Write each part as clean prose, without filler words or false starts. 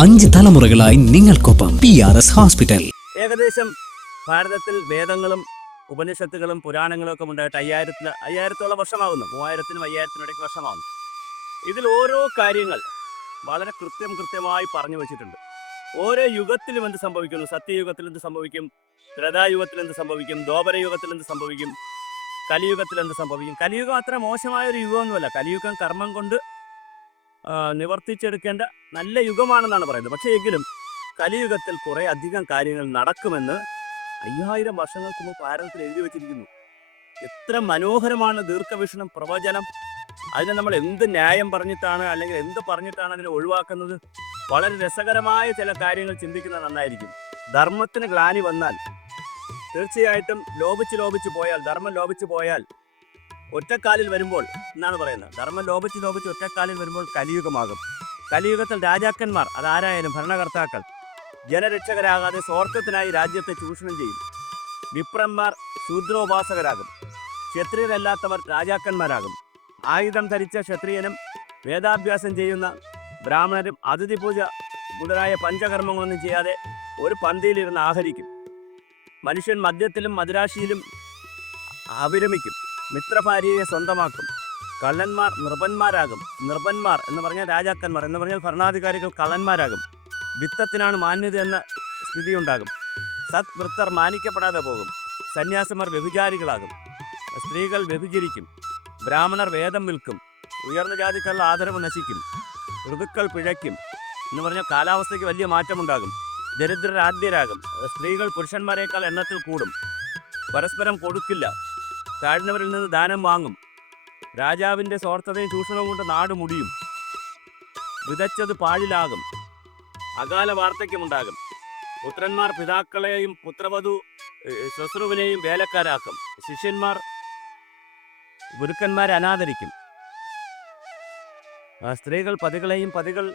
5 തലമുറകളായി നിങ്ങൾക്കൊപ്പം PRS hospital. ഏകദേശം ഭാരതത്തിൽ വേദങ്ങളും ഉപനിഷത്തുകളും പുരാണങ്ങളും ഒക്കെ ഉണ്ടായിട്ട് അയ്യായിരത്തോളം വർഷമാകുന്നു. 3000-നും 5000-നും ഇടയ്ക്ക് വർഷമാകുന്നു. ഇതിൽ ഓരോ കാര്യങ്ങൾ വളരെ കൃത്യമായി പറഞ്ഞു വെച്ചിട്ടുണ്ട്. ഓരോ യുഗത്തിലും എന്ത് സംഭവിക്കുന്നു, സത്യയുഗത്തിൽ എന്ത് സംഭവിക്കും, ത്രേതായുഗത്തിൽ എന്ത് സംഭവിക്കും, ദ്വാപരയുഗത്തിൽ എന്ത് സംഭവിക്കും, കലിയുഗത്തിൽ എന്ത് സംഭവിക്കും. കലിയുഗം അത്ര മോശമായ ഒരു യുഗമൊന്നുമല്ല. കലിയുഗം കർമ്മം കൊണ്ട് നിവർത്തിച്ചെടുക്കേണ്ട നല്ല യുഗമാണെന്നാണ് പറയുന്നത്. പക്ഷേ എങ്കിലും കലിയുഗത്തിൽ കുറേ അധികം കാര്യങ്ങൾ നടക്കുമെന്ന് 5000 വർഷങ്ങൾക്ക് മുമ്പ് ഭാരതത്തിൽ എഴുതി വെച്ചിരിക്കുന്നു. എത്ര മനോഹരമാണ് ദീർഘവീക്ഷണം, പ്രവചനം. അതിനെ നമ്മൾ എന്ത് ന്യായം പറഞ്ഞിട്ടാണ് അല്ലെങ്കിൽ എന്ത് പറഞ്ഞിട്ടാണ് അതിനെ ഒഴിവാക്കുന്നത്? വളരെ രസകരമായ ചില കാര്യങ്ങൾ ചിന്തിക്കുന്നത് നന്നായിരിക്കും. ധർമ്മത്തിന് ഗ്ലാനി വന്നാൽ തീർച്ചയായിട്ടും ലോപിച്ച് പോയാൽ, ധർമ്മം ലോപിച്ച് പോയാൽ ഒറ്റക്കാലിൽ വരുമ്പോൾ എന്നാണ് പറയുന്നത്. ധർമ്മം ലോപിച്ച് ഒറ്റക്കാലിൽ വരുമ്പോൾ കലിയുഗമാകും. കലിയുഗത്തിൽ രാജാക്കന്മാർ, അതാരായാലും ഭരണകർത്താക്കൾ, ജനരക്ഷകരാകാതെ സ്വാർത്ഥത്തിനായി രാജ്യത്തെ ചൂഷണം ചെയ്യും. വിപ്രന്മാർ ശൂദ്രോപാസകരാകും. ക്ഷത്രിയരല്ലാത്തവർ രാജാക്കന്മാരാകും. ആയുധം ധരിച്ച ക്ഷത്രിയനും വേദാഭ്യാസം ചെയ്യുന്ന ബ്രാഹ്മണരും അതിഥി പൂജ മുതലായ പഞ്ചകർമ്മങ്ങളൊന്നും ചെയ്യാതെ ഒരു പന്തിയിലിരുന്ന് ആഹരിക്കും. മനുഷ്യൻ മദ്യത്തിലും മദിരാശിയിലും അവിരമിക്കും. മിത്രഭാര്യയെ സ്വന്തമാക്കും. കള്ളന്മാർ നൃപന്മാരാകും. നൃപന്മാർ എന്ന് പറഞ്ഞാൽ രാജാക്കന്മാർ, എന്ന് പറഞ്ഞാൽ ഭരണാധികാരികൾ കള്ളന്മാരാകും. വിത്തത്തിനാണ് മാന്യത എന്ന സ്ഥിതിയുണ്ടാകും. സത്വൃത്തർ മാനിക്കപ്പെടാതെ പോകും. സന്യാസിമാർ വ്യഭിചാരികളാകും. സ്ത്രീകൾ വ്യഭിചരിക്കും. ബ്രാഹ്മണർ വേദം വിൽക്കും. ഉയർന്ന ജാതിക്കാരുടെ ആദരവ് നശിക്കും. ഋതുക്കൾ പിഴയ്ക്കും. എന്ന് പറഞ്ഞാൽ കാലാവസ്ഥയ്ക്ക് വലിയ മാറ്റമുണ്ടാകും. ദരിദ്രർ ആദ്യരാകും. സ്ത്രീകൾ പുരുഷന്മാരെക്കാൾ എണ്ണത്തിൽ കൂടും. പരസ്പരം കൊടുക്കില്ല. താഴ്ന്നവരിൽ നിന്ന് ദാനം വാങ്ങും. രാജാവിൻ്റെ സ്വാർത്ഥതയും ചൂഷണവും കൊണ്ട് നാട് മുടിയും. വിതച്ചത് പാഴിലാകും. അകാല വാർദ്ധക്യമുണ്ടാകും. പുത്രന്മാർ പിതാക്കളെയും പുത്രവധു ശ്വശ്രുവിനെയും വേലക്കാരാക്കും. ശിഷ്യന്മാർ ഗുരുക്കന്മാരെ അനാദരിക്കും. സ്ത്രീകൾ പതികളെയും പതികൾ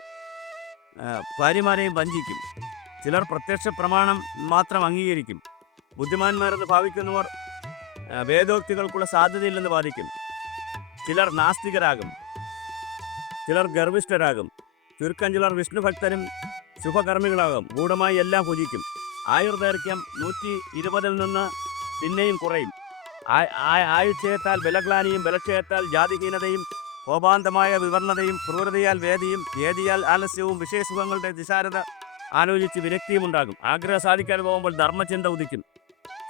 ഭാര്യമാരെയും വഞ്ചിക്കും. ചിലർ പ്രത്യക്ഷ പ്രമാണം മാത്രം അംഗീകരിക്കും. ബുദ്ധിമാന്മാരെന്ന് ഭാവിക്കുന്നവർ വേദോക്തികൾക്കുള്ള സാധ്യതയില്ലെന്ന് വാദിക്കും. ചിലർ നാസ്തികരാകും. ചിലർ ഗർവിഷ്ഠരാകും. ചുരുക്കം ചിലർ വിഷ്ണുഭക്തരും ശുഭകർമ്മികളാകും. ഗൂഢമായി എല്ലാം പൂജിക്കും. ആയുർദൈർഘ്യം 120-ൽ നിന്ന് പിന്നെയും കുറയും. ആയുക്ഷയത്താൽ ബലഗ്ലാനിയും ബലക്ഷയത്താൽ ജാതിഹീനതയും കോപാന്തമായ വിവർണതയും ക്രൂരതയാൽ വേദിയാൽ ആലസ്യവും വിഷയസുഖങ്ങളുടെ നിസാരത ആലോചിച്ച് വിരക്തിയും ഉണ്ടാകും. ആഗ്രഹം സാധിക്കാൻ പോകുമ്പോൾ ധർമ്മചിന്ത ഉദിക്കും.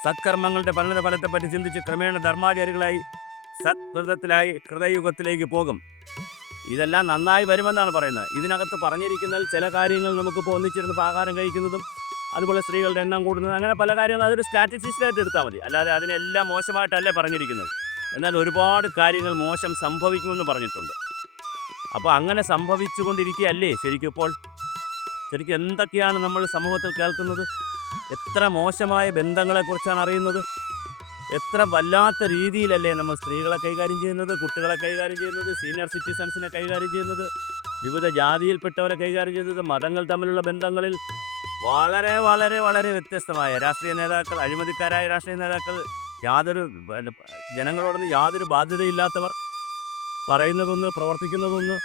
സത്കർമ്മങ്ങളുടെ ഫലത്തെപ്പറ്റി ചിന്തിച്ച് ക്രമേണ ധർമാചാരികളായി സത്വൃതത്തിലായി കൃതയുഗത്തിലേക്ക് പോകും. ഇതെല്ലാം നന്നായി വരുമെന്നാണ് പറയുന്നത്. ഇതിനകത്ത് പറഞ്ഞിരിക്കുന്നതിൽ ചില കാര്യങ്ങൾ നമുക്കിപ്പോൾ ഒന്നിച്ചിരുന്ന് ആഹാരം കഴിക്കുന്നതും അതുപോലെ സ്ത്രീകളുടെ എണ്ണം കൂടുന്നത്, അങ്ങനെ പല കാര്യങ്ങളും അതൊരു സ്റ്റാറ്റിസ്റ്റിക്സായിട്ട് എടുത്താൽ മതി. അല്ലാതെ അതിനെല്ലാം മോശമായിട്ടല്ലേ പറഞ്ഞിരിക്കുന്നത്. എന്നാൽ ഒരുപാട് കാര്യങ്ങൾ മോശം സംഭവിക്കുമെന്ന് പറഞ്ഞിട്ടുണ്ട്. അപ്പോൾ അങ്ങനെ സംഭവിച്ചു കൊണ്ടിരിക്കുകയല്ലേ ശരിക്കും ഇപ്പോൾ? ശരിക്കും എന്തൊക്കെയാണ് നമ്മൾ സമൂഹത്തിൽ കേൾക്കുന്നത്? എത്ര മോശമായ ബന്ധങ്ങളെക്കുറിച്ചാണ് അറിയുന്നത്? എത്ര വല്ലാത്ത രീതിയിലല്ലേ നമ്മൾ സ്ത്രീകളെ കൈകാര്യം ചെയ്യുന്നത്, കുട്ടികളെ കൈകാര്യം ചെയ്യുന്നത്, സീനിയർ സിറ്റിസൺസിനെ കൈകാര്യം ചെയ്യുന്നത്, വിവിധ ജാതിയിൽപ്പെട്ടവരെ കൈകാര്യം ചെയ്യുന്നത്. മതങ്ങൾ തമ്മിലുള്ള ബന്ധങ്ങളിൽ വളരെ വളരെ വളരെ വ്യത്യസ്തമായ രാഷ്ട്രീയ നേതാക്കൾ, അഴിമതിക്കാരായ രാഷ്ട്രീയ നേതാക്കൾ, ജനങ്ങളോടൊന്നും യാതൊരു ബാധ്യതയില്ലാത്തവർ, പറയുന്നതൊന്ന് പ്രവർത്തിക്കുന്നതൊന്ന്,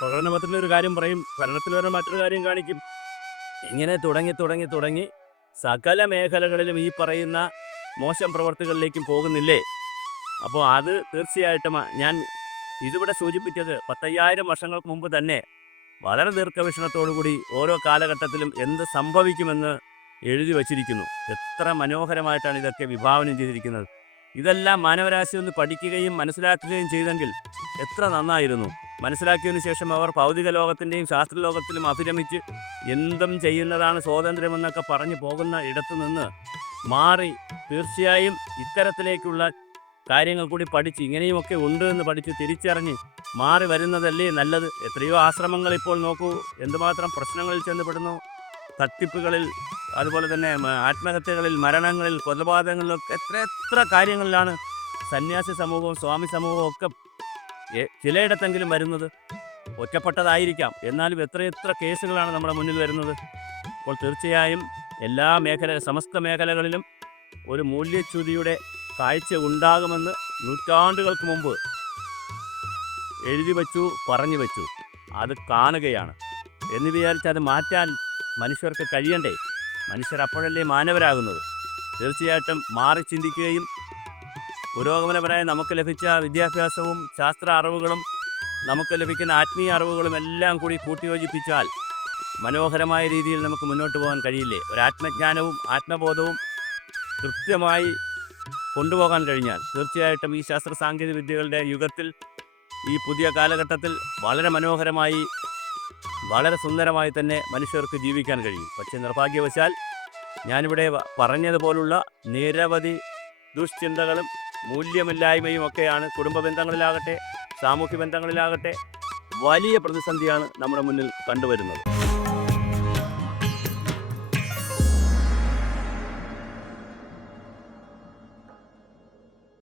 പ്രകടനപത്രത്തിലൊരു കാര്യം പറയും, ഭരണത്തിൽ വരെ മറ്റൊരു കാര്യം കാണിക്കും. ഇങ്ങനെ തുടങ്ങി സകല മേഖലകളിലും ഈ പറയുന്ന മോശം പ്രവർത്തികളിലേക്കും പോകുന്നില്ലേ? അപ്പോൾ അത് തീർച്ചയായിട്ടും ഞാൻ ഇതിവിടെ സൂചിപ്പിച്ചത് 10,000 വർഷങ്ങൾക്ക് മുമ്പ് തന്നെ വളരെ ദീർഘവീക്ഷണത്തോടുകൂടി ഓരോ കാലഘട്ടത്തിലും എന്ത് സംഭവിക്കുമെന്ന് എഴുതി വച്ചിരിക്കുന്നു. എത്ര മനോഹരമായിട്ടാണ് ഇതൊക്കെ വിഭാവനം ചെയ്തിരിക്കുന്നത്. ഇതെല്ലാം മാനവരാശി ഒന്ന് പഠിക്കുകയും മനസ്സിലാക്കുകയും ചെയ്തെങ്കിൽ എത്ര നന്നായിരുന്നു. മനസ്സിലാക്കിയതിനു ശേഷം അവർ ഭൗതിക ലോകത്തിൻ്റെയും ശാസ്ത്രലോകത്തിലും അഭിരമിച്ച് എന്തും ചെയ്യുന്നതാണ് സ്വാതന്ത്ര്യമെന്നൊക്കെ പറഞ്ഞു പോകുന്ന ഇടത്തു നിന്ന് മാറി തീർച്ചയായും ഇത്തരത്തിലേക്കുള്ള കാര്യങ്ങൾ കൂടി പഠിച്ച് ഇങ്ങനെയുമൊക്കെ ഉണ്ട് എന്ന് പഠിച്ച് തിരിച്ചറിഞ്ഞ് മാറി വരുന്നതല്ലേ നല്ലത്. എത്രയോ ആശ്രമങ്ങൾ ഇപ്പോൾ നോക്കൂ, എന്തുമാത്രം പ്രശ്നങ്ങളിൽ ചെന്നപ്പെടുന്നു. തട്ടിപ്പുകളിൽ, അതുപോലെ തന്നെ ആത്മഹത്യകളിൽ, മരണങ്ങളിൽ, കൊലപാതകങ്ങളിലൊക്കെ എത്ര കാര്യങ്ങളിലാണ് സന്യാസി സമൂഹവും സ്വാമി സമൂഹവും ഒക്കെ ചിലയിടത്തെങ്കിലും വരുന്നത്. ഒറ്റപ്പെട്ടതായിരിക്കാം, എന്നാലും എത്ര കേസുകളാണ് നമ്മുടെ മുന്നിൽ വരുന്നത്. അപ്പോൾ തീർച്ചയായും എല്ലാ സമസ്ത മേഖലകളിലും ഒരു മൂല്യച്യുതിയുടെ കാഴ്ച ഉണ്ടാകുമെന്ന് നൂറ്റാണ്ടുകൾക്ക് മുമ്പ് എഴുതി വച്ചു, പറഞ്ഞു വച്ചു. അത് കാണുകയാണ്. എന്ന് വിചാരിച്ച് അത് മാറ്റാൻ മനുഷ്യർക്ക് കഴിയണ്ടേ? മനുഷ്യർ അപ്പോഴല്ലേ മാനവരാകുന്നത്. തീർച്ചയായിട്ടും മാറി ചിന്തിക്കുകയും പുരോഗമനപരമായി നമുക്ക് ലഭിച്ച വിദ്യാഭ്യാസവും ശാസ്ത്ര അറിവുകളും നമുക്ക് ലഭിക്കുന്ന ആത്മീയ അറിവുകളും എല്ലാം കൂടി കൂട്ടിയോജിപ്പിച്ചാൽ മനോഹരമായ രീതിയിൽ നമുക്ക് മുന്നോട്ട് പോകാൻ കഴിയില്ലേ? ഒരു ആത്മജ്ഞാനവും ആത്മബോധവും കൃത്യമായി കൊണ്ടുപോകാൻ കഴിഞ്ഞാൽ തീർച്ചയായിട്ടും ഈ ശാസ്ത്ര സാങ്കേതിക വിദ്യകളുടെ യുഗത്തിൽ, ഈ പുതിയ കാലഘട്ടത്തിൽ വളരെ മനോഹരമായി, വളരെ സുന്ദരമായി തന്നെ മനുഷ്യർക്ക് ജീവിക്കാൻ കഴിയും. പക്ഷേ നിർഭാഗ്യവശാൽ ഞാനിവിടെ പറഞ്ഞതുപോലുള്ള നിരവധി ദുശ്ചിന്തകളും മൂല്യമില്ലായ്മയും ഒക്കെയാണ് കുടുംബ ബന്ധങ്ങളിലാകട്ടെ സാമൂഹ്യ ബന്ധങ്ങളിലാകട്ടെ വലിയ പ്രതിസന്ധിയാണ് നമ്മുടെ മുന്നിൽ കണ്ടുവരുന്നത്.